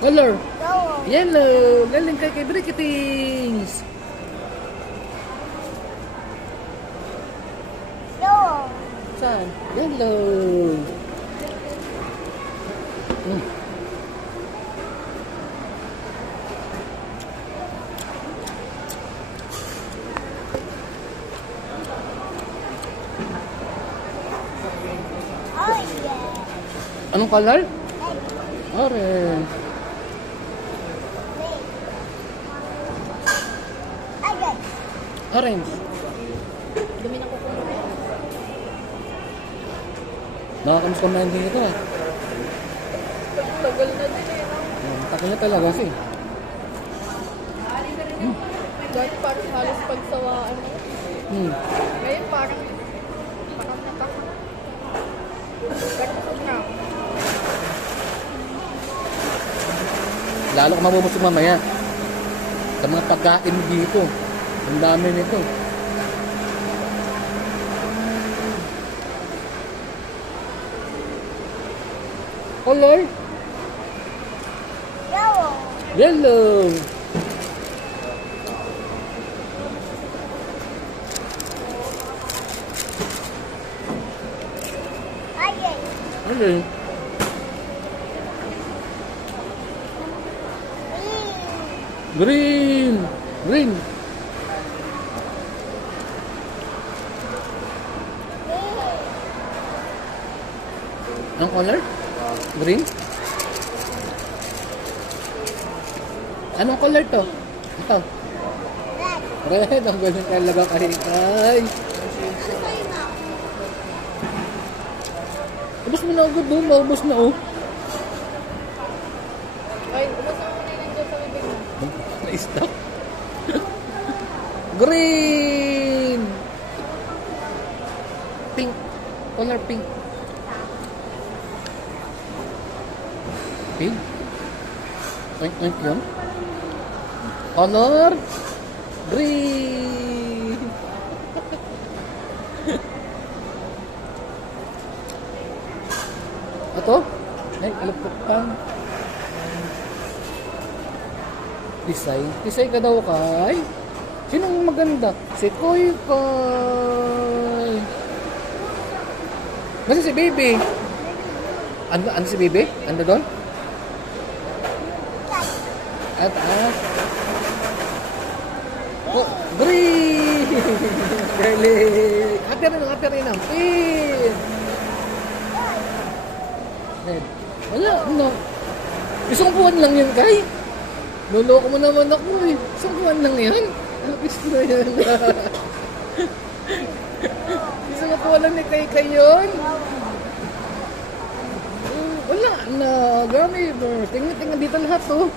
Color. Yellow. Yellow. Galing kay Bricketings. Yellow. Saan? Yellow. Hmm. Oh yeah. Anong color? Red. Orange. Red. Orange. Orange. Dumi ng kuko. Nakakamus kumain din ito ah. Tagal na din eh. Tagal na talaga kasi. Dahil parang halos pagsawaan mo. Ngayon parang natakot. Pero na. Lalo ka mabubusog mamaya. Sa mga pagkain dito. Ang dami nito. Color? Yellow. Yellow. Orange. Ano? Green. Green. Green. Green. Anong color? Green? Anong color to? Ito. Red. Red. Ang ganun talaga kahikay. Ubus mo na agad doon. Maubos na oh. Ay, ubos na ako na yun dyan sa bibig mo. Na-stop. Green. Pink. Color pink. Pink? Oink oink yun? Color green. Ito? Ay, alapukpan. Tisay. Tisay ka daw kay? Sinong maganda? Si Koy Koy. Kasi si Baby. Ano si Baby? Ano doon? At oh, green! Galing! Happy rin ang pin! Red. Wala, no. Isang buwan lang yun, Kay. Luloko mo naman ako eh. Isang buwan lang yan. Lapis ko na yan. Isang buwan lang ni Kay yun. Wala na. Gami, bro. Tingnan dito lahat, oh.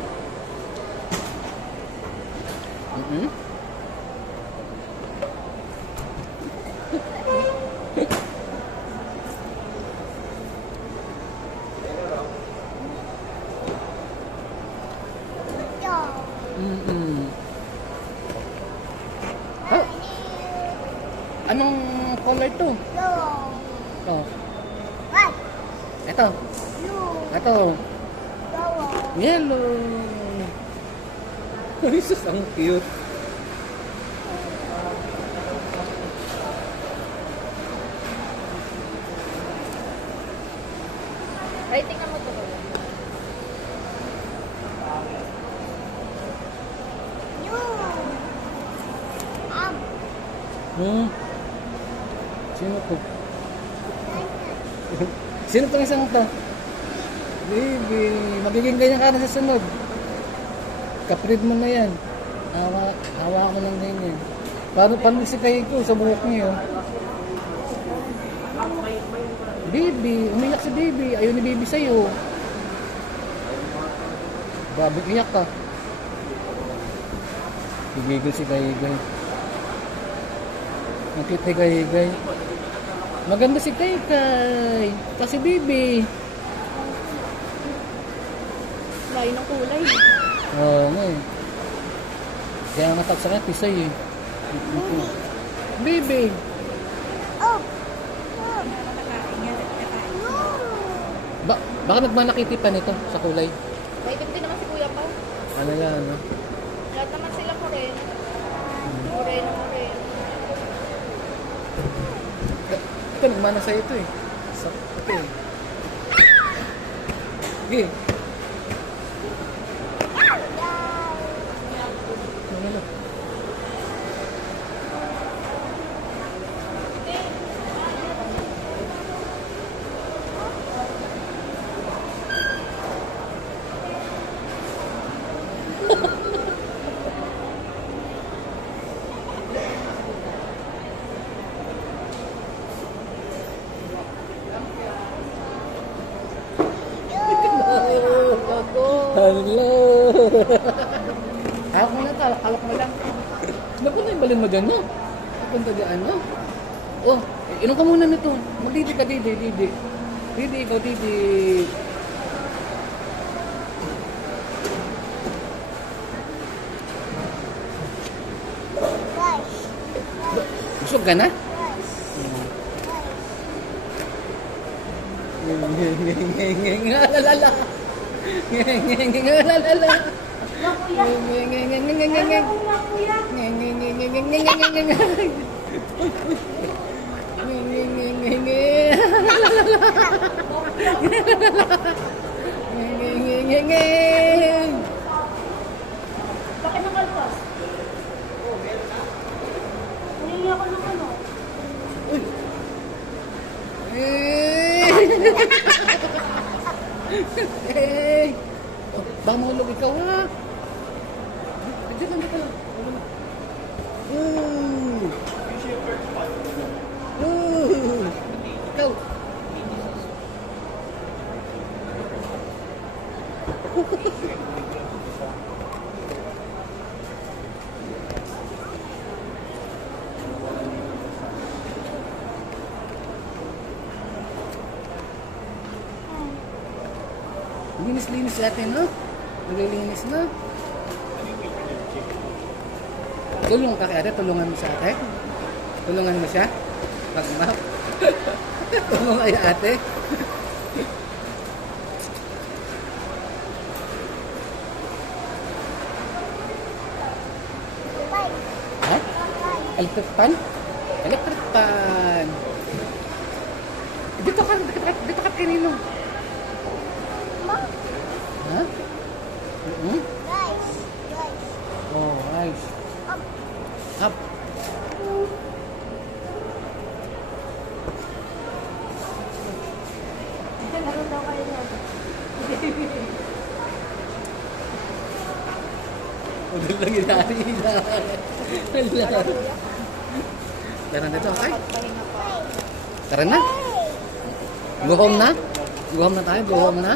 Oh, anong color to? Yellow. Oh, Red. eto. Blue. Eto. Yellow. Yellow. Ay, sus, ang cute. Ay, tingnan mo ito. Sino to? Sino tong isang to? Baby, magiging ganyan ka na sa sunod. Kaprid mo na yan. Hawa ko lang ganyan. Paano si Kay ko sa buhok niyo? Baby, umiyak si Baby. Ayaw ni Baby sa'yo. Grabe, iyak ka. Gigigil si Kay. Nakitay-gay. Maganda si Kay. Kasi Baby. Layo ng kulay. Oo nga eh. Kaya matagsakat, pisay eh. Baby. Oh. Baka nagmanakiti pa nito sa kulay. Maitim din naman si Kuya pa. Ano yan, no? Lahat naman sila moreno. Moreno. Ito, nagmana sa'yo ito eh. Okay. Okay. Ano? Hello! Hawak mo na ito, hawak mo lang. Naku na yung balon mo dyan, no? Punta dyan, no? Oh, inom ka muna nito. Magdidi ka, Didi. Didi, ikaw, Didi. Rice. Busog ka na? Rice. Ngalala. Ngalala. Bakit nakalpas? Humingi ako ng ano? Baka mahulog ikaw ha. Diyan lang, diyan lang. Ikaw. Linis-linis natin, no? Naglilinis na. Tulong ka kay ate, tulungan mo sa ate. Tulungan mo siya. Pag-map. Tulong kay ate. Bye. Ha? Electric pan? Electric pan. Dito ka kanino? Ma? Ha? Rice. Rice. Oh, nice. Up. Up. Laro daw kayo niya. Udol lang yung nari na. Tara na ito, okay? Pahinga pa. Tara na. Go home na? Go home na tayo? Go home na?